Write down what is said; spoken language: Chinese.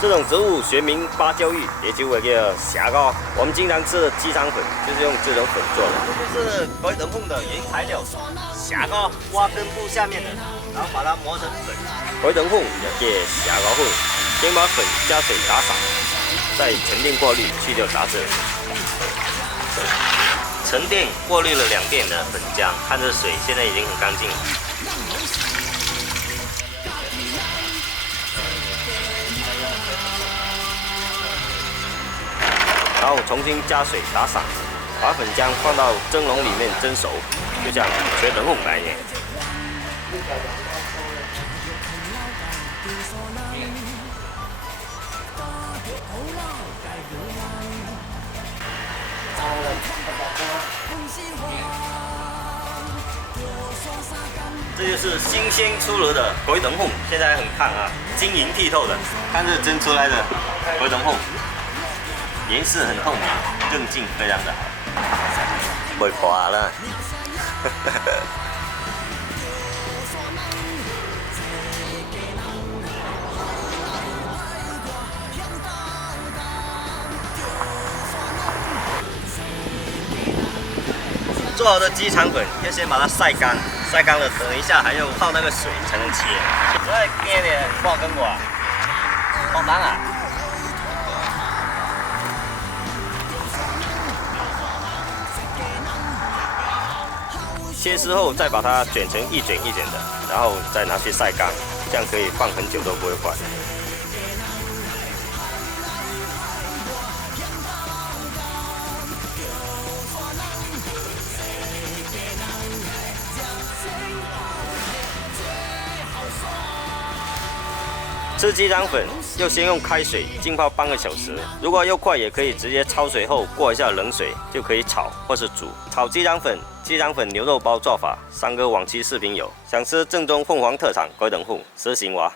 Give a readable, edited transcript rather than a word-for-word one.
这种植物学名芭蕉叶，也就会叫虾膏。我们经常吃的鸡肠粉就是用这种粉做的。这就是鬼等凤的原材料，虾膏挖根部下面的，然后把它磨成粉。鬼等凤也叫虾膏粉，先把粉加水打散，再沉淀过滤，去掉杂质。沉淀过滤了2遍的粉浆，看这水现在已经很干净了。然后重新加水打散，把粉浆放到蒸笼里面蒸熟，就像鬼等凤来耶。这就是新鲜出炉的鬼等凤，现在很烫啊，晶莹剔透的，看这蒸出来的鬼等凤，颜色很透明，更净，非常的好，袂滑了。做好的鸡肠粉要先把它晒干，晒干了，等一下还要泡那个水才能切。再给点爆跟我，爆单啊！切丝后再把它卷成一卷一卷的，然后再拿去晒干，这样可以放很久都不会坏。吃鸡肠粉要先用开水浸泡半个小时，如果要快也可以直接焯水后过一下冷水就可以炒或是煮。炒鸡肠粉牛肉包做法，3哥往期视频有。想吃正宗凤凰特产鬼等凤，实行哇！